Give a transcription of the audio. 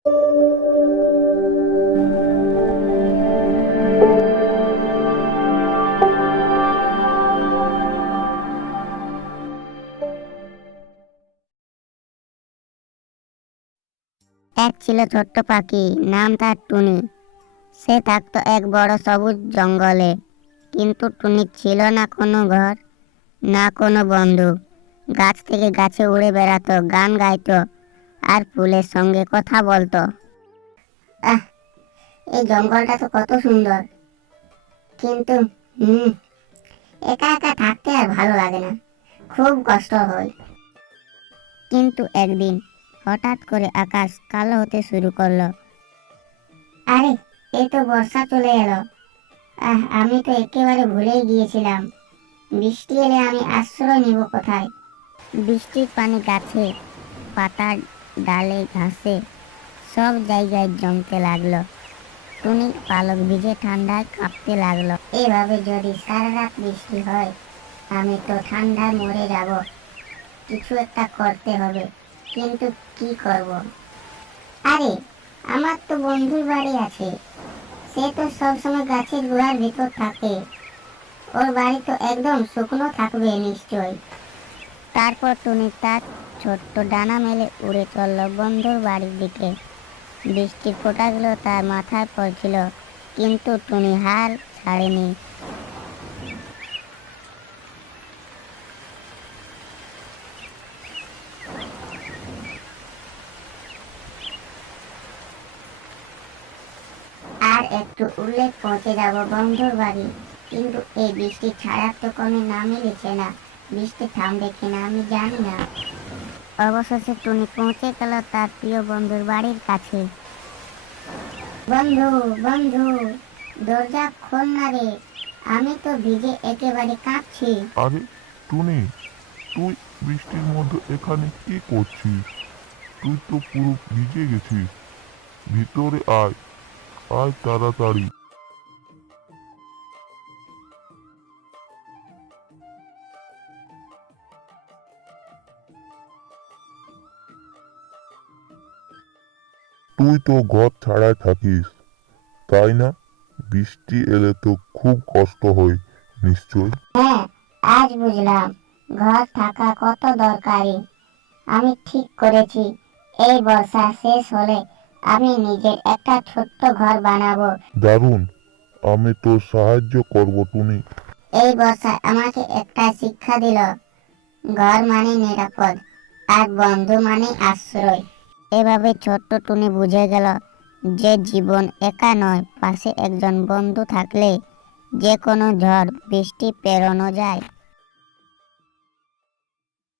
এক ছিল ছোট্ট পাখি, নাম তার টুনি। সে থাকতো এক বড় সবুজ জঙ্গলে। কিন্তু টুনির ছিল না কোনো ঘর, না কোনো বন্ধু। গাছ থেকে গাছে উড়ে বেড়াতো, গান গাইতো আর ফুলের সঙ্গে কথা বলতো। আহ, এই জঙ্গলটা তো কত সুন্দর, কিন্তু হুম একা একা থাকতে আর ভালো লাগে না, খুব কষ্ট হয়। কিন্তু একদিন হঠাৎ করে আকাশ কালো হতে শুরু করলো। আরে, এই তো বর্ষা চলে এলো। আমি তো একেবারে ভুলেই গিয়েছিলাম। বৃষ্টি এলে আমি আশ্রয় নিব কোথায়? বৃষ্টির পানি গাছে, পাতার ডালে, ঘাসে সব জায়গায় জমতে লাগলো। টুনির পালক ভিজে ঠান্ডায় কাঁপতে লাগলো। এভাবে যদি সারা রাত বৃষ্টি হয়, আমি তো ঠান্ডায় মরে যাব। কিছু একটা করতে হবে, কিন্তু কি করব? আরে, আমার তো বন্ধুর বাড়ি আছে। সে তো সবসময় গাছের গুহার ভিতর থাকে। ওর বাড়ি তো একদম শুকনো থাকবে নিশ্চয়। তারপর টুনি তার ছোট্ট ডানা মেলে উড়ে চলল বন্ধুর বাড়ির দিকে। বৃষ্টির ফোঁটাগুলো তার মাথায় পড়ছিল, কিন্তু টুনি হাল ছাড়েনি। আর একটু উড়লে পৌঁছে যাব বন্ধুর বাড়ি। কিন্তু এই বৃষ্টি ছাড়ার তো কোনো নামই নিচ্ছে না। বৃষ্টি থামবে কিনা আমি জানি না। অবশেষে টুনি পৌঁছে গেল তার প্রিয় বন্ধুর বাড়ির কাছে। বন্ধু, বন্ধু, দরজা খোল না রে, আমি তো ভিজে একেবারে কাঁপছি। আরে টুনি, তুই বৃষ্টির মধ্যে এখানে কি করছিস? তুই তো পুরো ভিজে গেছিস। ভিতরে আয়, আয় তাড়াতাড়ি। তুই তো ঘর ছাড়াই থাকিস, তাই না? বৃষ্টি এলে তো খুব কষ্ট হয় নিশ্চয়। হ্যাঁ, আজ বুঝলাম ঘর থাকা কত দরকারি। আমি ঠিক করেছি, এই বর্ষা শেষ হলে আমি নিজের একটা ছোট্ট ঘর বানাবো। দারুণ, আমি তোর সাহায্য করব টুনি। এই বর্ষা আমাকে একটা শিক্ষা দিল, ঘর মানে নিরাপদ, আর বন্ধু মানে আশ্রয়। এভাবে ছোট্ট টুনি বুঝে গেল যে জীবন একা নয়, পাশে একজন বন্ধু থাকলে যে কোনো ঝড় বৃষ্টি পেরোনো যায়।